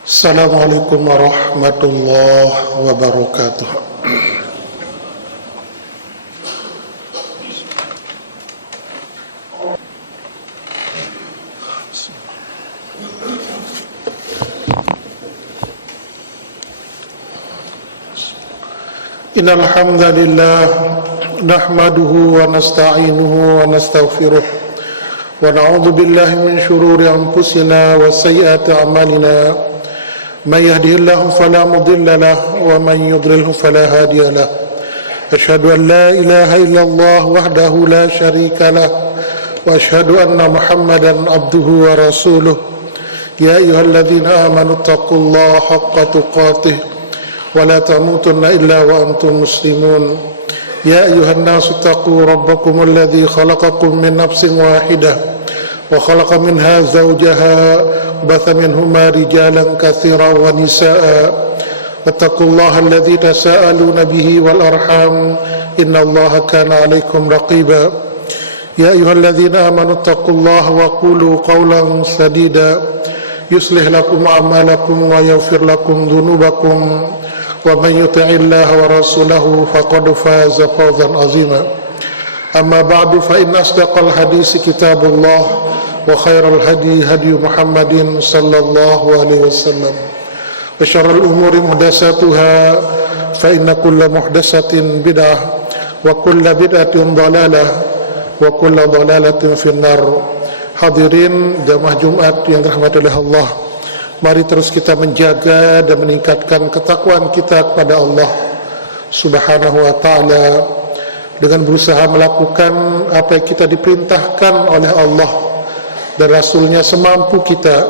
Assalamualaikum warahmatullahi wabarakatuh. Innal hamdalillah nahmaduhu wa nasta'inuhu wa nastaghfiruh wa na'udzu billahi min shururi anfusina wa sayyiati a'malina. من يهده الله فلا مضل له ومن يضلله فلا هادي له أشهد أن لا إله إلا الله وحده لا شريك له وأشهد أن محمدا عبده ورسوله يا أيها الذين آمنوا اتقوا الله حق تقاته ولا تموتن إلا وأنتم مسلمون يا أيها الناس اتقوا ربكم الذي خلقكم من نفس واحدة وخلق منها زوجها وبث منهما رجالا كثيرا ونساء واتقوا الله الذي تساءلون به والأرحام إن الله كان عليكم رقيبا يا أيها الذين آمنوا اتقوا الله وقولوا قولا سديدا يصلح لكم أعمالكم ويغفر لكم ذنوبكم ومن يطع الله ورسوله فقد فاز فوزا عظيما أما بعد فإن أصدق الحديث كتاب الله وخير الهدي هدي محمد صلى الله عليه وسلم وشر الأمور محدثاتها فإن كل محدثة بدعة وكل بدعة ضلالة وكل ضلالة في النار. Hadirin jamaah Jumat yang dirahmati oleh Allah, mari terus kita menjaga dan meningkatkan ketakwaan kita kepada Allah Subhanahu wa ta'ala dengan berusaha melakukan apa yang kita diperintahkan oleh Allah dan Rasulnya semampu kita,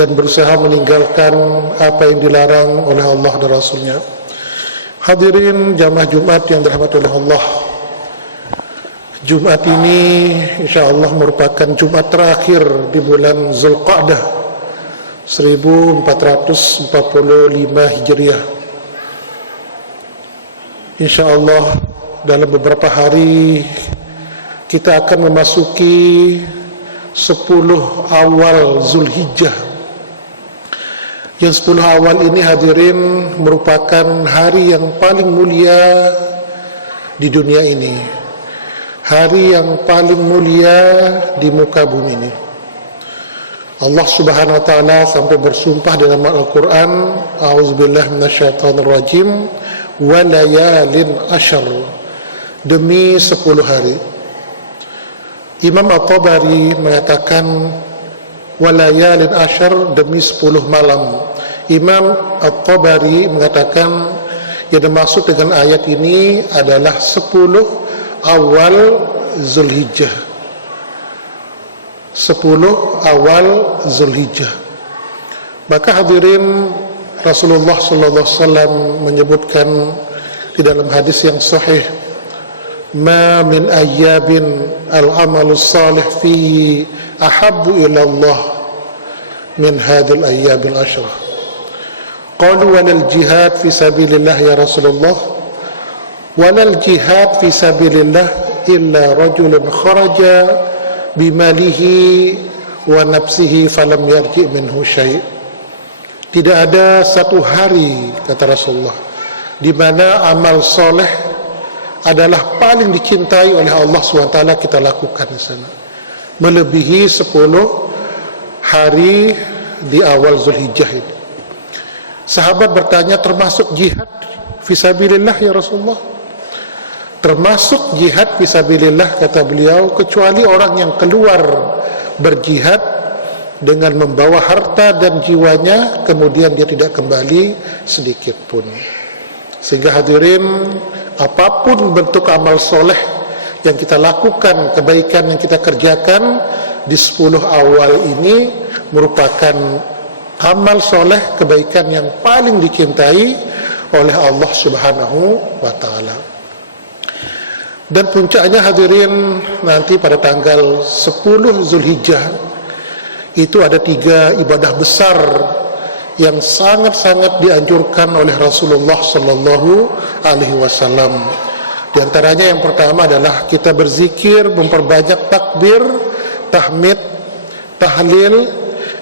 dan berusaha meninggalkan apa yang dilarang oleh Allah dan Rasulnya. Hadirin jamaah Jumat yang dirahmati oleh Allah, Jumat ini insyaallah merupakan Jumat terakhir di bulan Zulqa'dah 1445 Hijriah. Insyaallah dalam beberapa hari kita akan memasuki 10 awal Zulhijjah. Yang 10 awal ini hadirin merupakan hari yang paling mulia di dunia ini, hari yang paling mulia di muka bumi ini. Allah Subhanahu wa ta'ala sampai bersumpah dalam Al-Quran, a'udzubillahi minasyaitonir rajim, wa layalin asyr, demi 10 hari. Imam At-Tabari mengatakan walayalin asyr, demi 10 malam. Imam At-Tabari mengatakan yang dimaksud dengan ayat ini adalah 10 awal Zulhijjah. 10 awal Zulhijjah. Maka hadirin, Rasulullah sallallahu alaihi wasallam menyebutkan di dalam hadis yang sahih, ma min ayyabin al-amalus salih fihi ahabbu ila Allah min hadhil ayyabil ashrah. Qalu walal jihad fi sabilillah ya Rasulullah, walal jihad fi sabilillah illa rajulun kharaja bimalihi wa nafsihi falam yarji minhu syai'. Tidak ada satu hari, kata Rasulullah, di mana amal soleh adalah paling dicintai oleh Allah SWT kita lakukan di sana, melebihi 10 hari di awal Zulhijjah ini. Sahabat bertanya, termasuk jihad fisabilillah ya Rasulullah? Termasuk jihad fisabilillah, kata beliau, kecuali orang yang keluar berjihad dengan membawa harta dan jiwanya, kemudian dia tidak kembali sedikit pun. Sehingga hadirin, apapun bentuk amal soleh yang kita lakukan, kebaikan yang kita kerjakan di 10 awal ini merupakan amal soleh, kebaikan yang paling dicintai oleh Allah Subhanahu wa ta'ala. Dan puncaknya hadirin, nanti pada tanggal 10 Zulhijjah itu ada 3 ibadah besar yang sangat-sangat dianjurkan oleh Rasulullah sallallahu alaihi wasallam. Di antaranya yang pertama adalah kita berzikir, memperbanyak takbir, tahmid, tahlil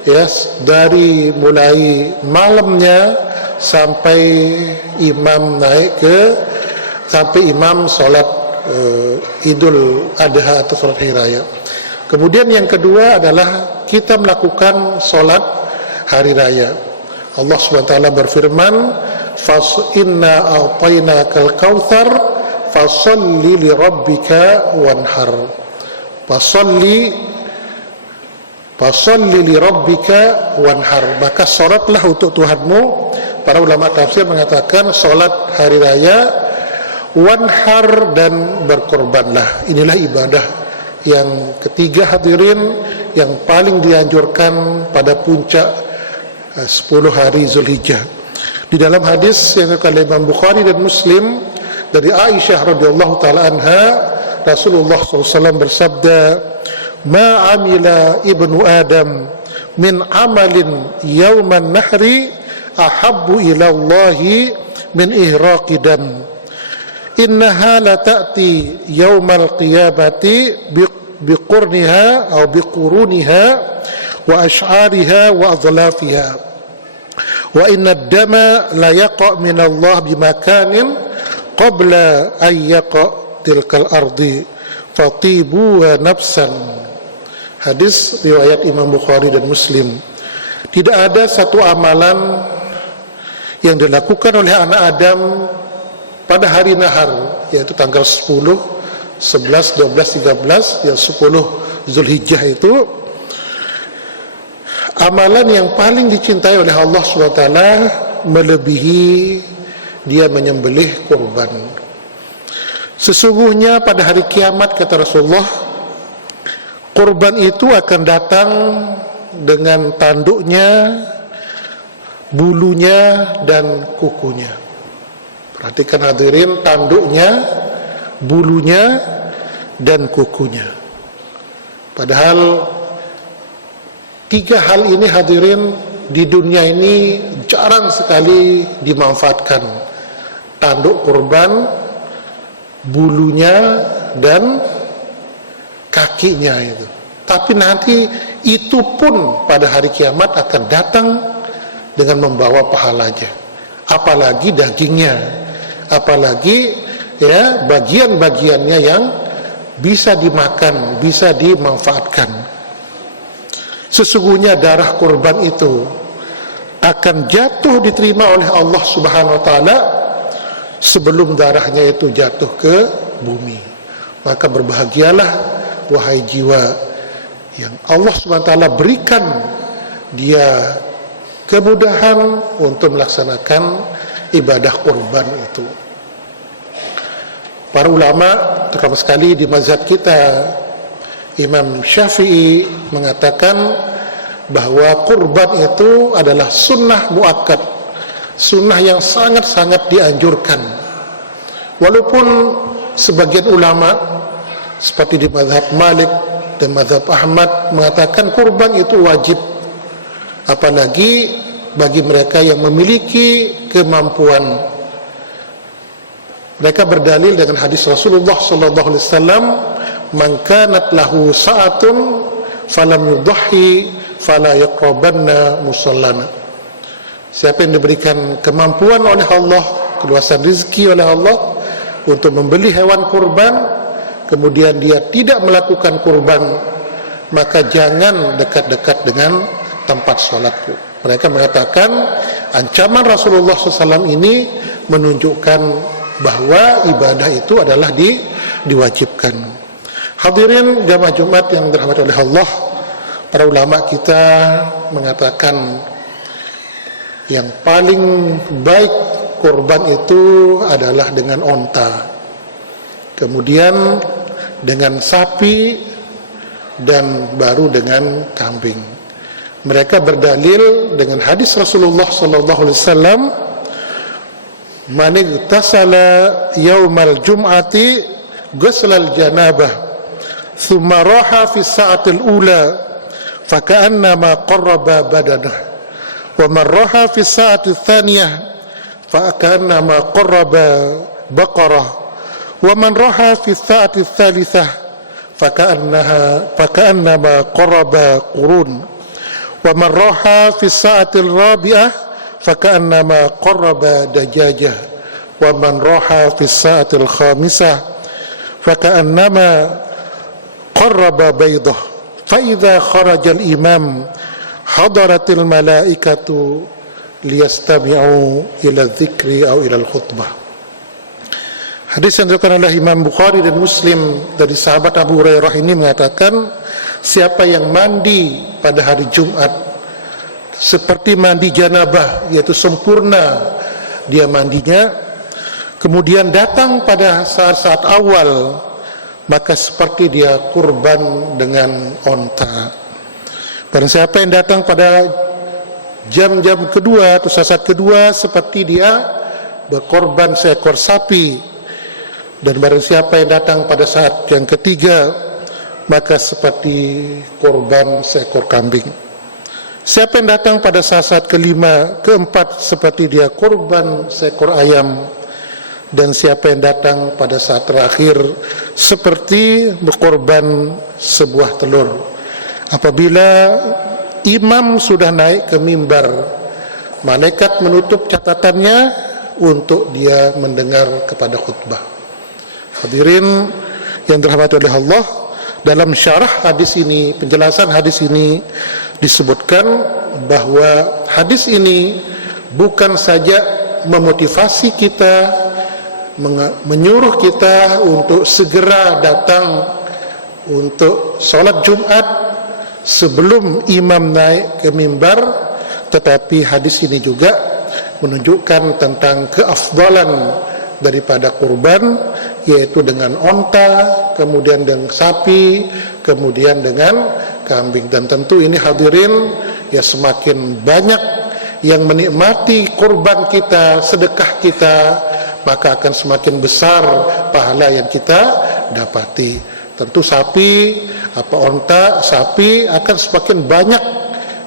ya, dari mulai malamnya sampai imam naik sampai imam sholat Idul Adha atau sholat Hari Raya. Kemudian yang kedua adalah kita melakukan sholat Hari Raya. Allah SWT berfirman, inna a'tainakal kautsar fasalli li rabbika wanhar. Fasalli li rabbika wanhar. Maka salatlah untuk Tuhanmu. Para ulama tafsir mengatakan salat hari raya, wanhar, dan berkorbanlah. Inilah ibadah yang ketiga hadirin, yang paling dianjurkan pada puncak 10 hari Zulhijjah. Di dalam hadis yang diriwayatkan oleh Imam Bukhari dan Muslim dari Aisyah radhiyallahu taala anha, Rasulullah SAW bersabda, "Ma amila ibnu Adam min amalin yauman nahri ahabbu ila Allahi min ihraqi dam. Innaha la ta'ti yaumal qiyamati biqurniha aw biquruniha wa ash'ariha wa adlafiha. Wa inna ad-dama la yaqa' min Allah bimakanin qabla an yaqa' tilkal ardi fatibuha nafsan." Hadis riwayat Imam Bukhari dan Muslim. Tidak ada satu amalan yang dilakukan oleh anak Adam pada hari nahar, yaitu tanggal 10, 11, 12, 13, yang 10 Zulhijjah itu, amalan yang paling dicintai oleh Allah SWT melebihi dia menyembelih kurban. Sesungguhnya pada hari kiamat, kata Rasulullah, kurban itu akan datang dengan tanduknya, bulunya, dan kukunya. Perhatikan hadirin, tanduknya, bulunya, dan kukunya. Padahal tiga hal ini hadirin di dunia ini jarang sekali dimanfaatkan. Tanduk kurban, bulunya, dan kakinya itu. Tapi nanti itu pun pada hari kiamat akan datang dengan membawa pahalanya. Apalagi dagingnya, apalagi ya bagian-bagiannya yang bisa dimakan, bisa dimanfaatkan. Sesungguhnya darah kurban itu akan jatuh diterima oleh Allah Subhanahu wa taala sebelum darahnya itu jatuh ke bumi. Maka berbahagialah wahai jiwa yang Allah Subhanahu wa taala berikan dia kemudahan untuk melaksanakan ibadah kurban itu. Para ulama, terutama sekali di mazhab kita, Imam Syafi'i mengatakan bahwa kurban itu adalah sunnah muakkad, sunnah yang sangat-sangat dianjurkan. Walaupun sebagian ulama seperti di mazhab Malik dan mazhab Ahmad mengatakan kurban itu wajib, apalagi bagi mereka yang memiliki kemampuan. Mereka berdalil dengan hadis Rasulullah sallallahu alaihi wasallam, "Man kanat lahu sa'atun falam yudhi fala yaqrabanna musallana." Siapa yang diberikan kemampuan oleh Allah, keluasan rezeki oleh Allah untuk membeli hewan kurban, kemudian dia tidak melakukan kurban, maka jangan dekat-dekat dengan tempat sholatku. Mereka mengatakan ancaman Rasulullah SAW ini menunjukkan bahwa ibadah itu adalah diwajibkan. Hadirin jamaah Jumat yang dirahmati oleh Allah, para ulama kita mengatakan yang paling baik kurban itu adalah dengan onta, kemudian dengan sapi, dan baru dengan kambing. Mereka berdalil dengan hadis Rasulullah sallallahu alaihi wasallam, "Man igtasala yaumal jum'ati ghuslal janabah, thumma raha fi sa'atil ula, faka'annama qarraba badanah, wa man raha fi sa'atil thaniyah, faka'annama qarraba baqarah, wa man raha fi sa'atil thalithah, faka'annama qarraba qurun, Wa man raha fi sa'atil rabi'ah faka'annama qarraba dajajah. Wa man raha fi sa'atil khamisah faka'annama qarraba baydah. Fa idza kharaja al-imam hadaratil malaikatu liyastami'u ila dzikri aw ila al-khutbah. Hadis yang diriwayatkan oleh Imam Bukhari dan Muslim dari sahabat Abu Hurairah ini mengatakan, siapa yang mandi pada hari Jumat seperti mandi janabah, yaitu sempurna dia mandinya, kemudian datang pada saat-saat awal, maka seperti dia kurban dengan onta. Dan siapa yang datang pada jam-jam kedua atau saat kedua, seperti dia berkorban seekor sapi. Dan barang siapa yang datang pada saat yang ketiga, maka seperti korban seekor kambing. Siapa yang datang pada saat kelima, keempat, seperti dia korban seekor ayam. Dan siapa yang datang pada saat terakhir, seperti berkorban sebuah telur. Apabila imam sudah naik ke mimbar, malaikat menutup catatannya untuk dia mendengar kepada khutbah. Hadirin yang dirahmati oleh Allah, dalam syarah hadis ini, penjelasan hadis ini disebutkan bahwa hadis ini bukan saja memotivasi kita, menyuruh kita untuk segera datang untuk sholat Jumat sebelum imam naik ke mimbar, tetapi hadis ini juga menunjukkan tentang keafdalan daripada kurban, yaitu dengan onta, kemudian dengan sapi, kemudian dengan kambing. Dan tentu ini hadirin, ya semakin banyak yang menikmati kurban kita, sedekah kita, maka akan semakin besar pahala yang kita dapati. Tentu sapi, onta, sapi akan semakin banyak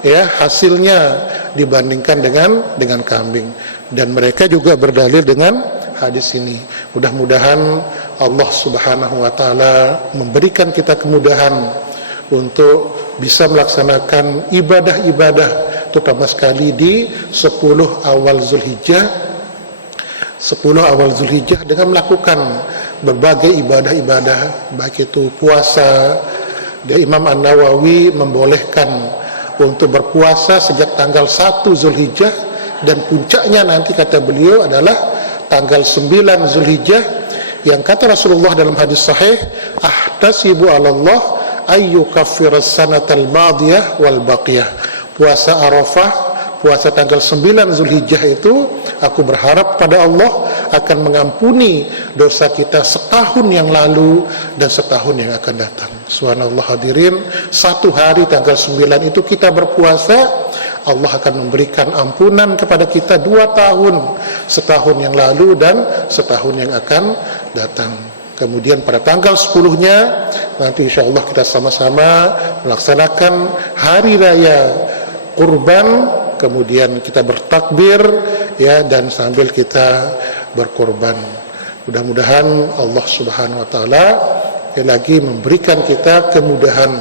ya hasilnya dibandingkan dengan kambing. Dan mereka juga berdalil dengan hadis ini. Mudah-mudahan Allah Subhanahu wa taala memberikan kita kemudahan untuk bisa melaksanakan ibadah-ibadah, terutama sekali di 10 awal Zulhijjah. 10 awal Zulhijjah dengan melakukan berbagai ibadah-ibadah, baik itu puasa. Imam An-Nawawi membolehkan untuk berpuasa sejak tanggal 1 Zulhijjah, dan puncaknya nanti kata beliau adalah tanggal 9 Zulhijjah, yang kata Rasulullah dalam hadis sahih, ahtasibu 'ala Allah ayyukaffiras sanatal madiyah wal baqiyah. Puasa Arafah, puasa tanggal 9 Zulhijjah itu, aku berharap pada Allah akan mengampuni dosa kita setahun yang lalu dan setahun yang akan datang. Subhanallah hadirin, satu hari tanggal 9 itu kita berpuasa, Allah akan memberikan ampunan kepada kita 2 tahun, setahun yang lalu dan setahun yang akan datang. Kemudian pada tanggal 10-nya nanti insya Allah kita sama-sama melaksanakan hari raya kurban, kemudian kita bertakbir ya, dan sambil kita berkorban. Mudah-mudahan Allah Subhanahu wa taala lagi memberikan kita kemudahan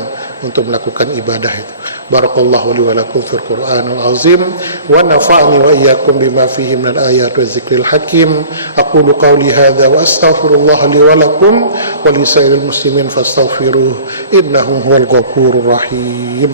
untuk melakukan ibadah itu. Barakallahu li wa lakum fil Qur'anil azim wa nafa'ani wa iyyakum bima fihi minal ayati wa dzikril hakim. Aqulu qawli hadza wa astaghfirullah li wa lakum wa li sa'iril muslimin fastaghfiruh innahu huwal ghafurur rahim.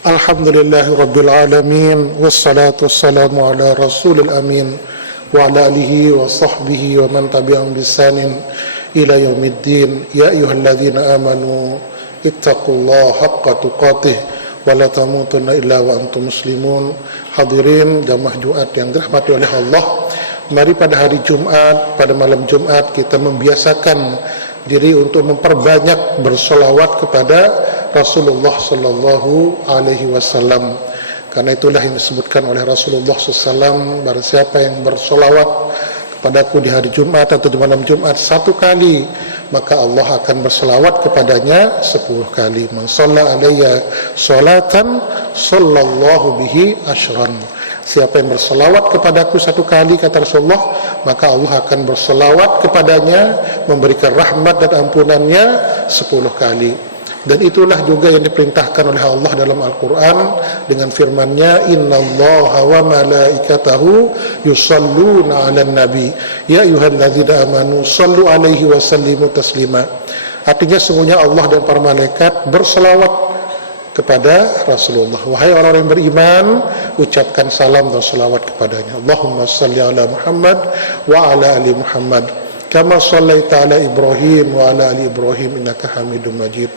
Alhamdulillahi Rabbil Alamin, wassalatu wassalamu ala Rasulil Amin wa ala alihi wa sahbihi wa man tabi'ahum bisanin ila yaumiddin. Ya ayyuhalladzina amanu ittaqullaha haqqa tuqatih wa la tamutunna illa wa antum muslimun. Hadirin jamaah Jumat yang dirahmati oleh Allah, mari pada hari Jumat, pada malam Jumat kita membiasakan diri untuk memperbanyak bersolawat kepada Rasulullah Sallallahu Alaihi Wasallam. Karena itulah yang disebutkan oleh Rasulullah SAW, barang siapa yang bersolawat padaku di hari Jumat atau di malam Jumat 1 kali, maka Allah akan berselawat kepadanya 10 kali. Man shalla alayya sholatan sallallahu bihi asyran. Siapa yang berselawat kepadaku 1 kali, kata Rasulullah, maka Allah akan berselawat kepadanya, memberikan rahmat dan ampunannya 10 kali. Dan itulah juga yang diperintahkan oleh Allah dalam Al-Quran dengan firman-Nya, innallaha wa malaikatahu yusalluna 'alan nabi ya ayyuhalladzina amanu shallu 'alaihi wa sallimu taslima. Artinya sungguhnya Allah dan para malaikat berselawat kepada Rasulullah. Wahai orang yang beriman, ucapkan salam dan selawat kepadanya. Allahumma salli ala Muhammad wa ala ali Muhammad kama shallaita ala Ibrahim wa ala ali Ibrahim innaka Hamidum Majid.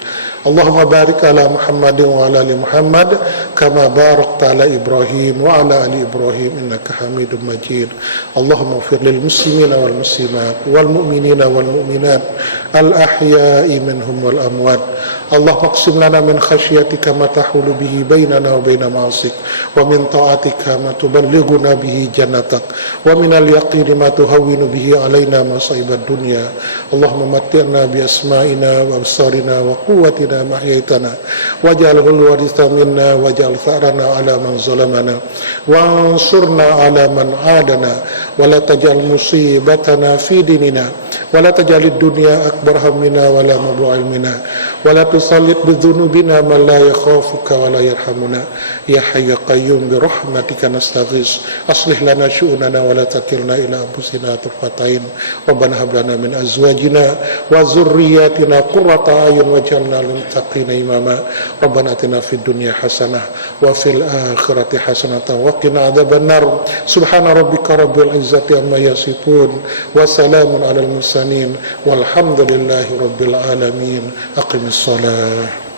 Allahumma barik ala Muhammadin wa ala ali Muhammad kama barakta ala Ibrahim wa ala ali Ibrahim innaka Hamidum Majid. Allahumma ighfir lil muslimina wal muslimat wal mu'minina wal mu'minat al ahya'i minhum wal amwat. Allahumma qsim lana min khasyatika ma tahulu bihi bainana wa baina ma'asik, wa min ta'atika ma tuballighuna bihi jannatak, wa min al-yaqini ma tuhawwinu bihi alaina masa'ibad dunya. Allahumma matti'na bi asma'ina wa absarina wa quwwatina ma ahyaitana waj'alhu al-waritha minna waj'al tha'rana 'ala man zalamana wansurna 'ala man 'adana wa la taj'al musibatana fi dinina wa la taj'alid dunya akbar hammina wa la mablagha ilmina wa la tusallit bidzunubina man la yakhafuka wa la yarhamuna ya hayyu qayyum bi rahmatika nastaghis aslih lana syu'unana wa la takilna ila anfusina tarfatain rabbana hab lana min azwajina wa dzurriyyatina qurrata a'yun waj'alna lil muttaqina imama rabbana atina fid dunya hasanah wa fil akhirati hasanah wa qina adzabannar subhana rabbika rabbil izzati amma yasifun wa salamun alal mursalin walhamdulillahi rabbil alamin. Aqimis shalah.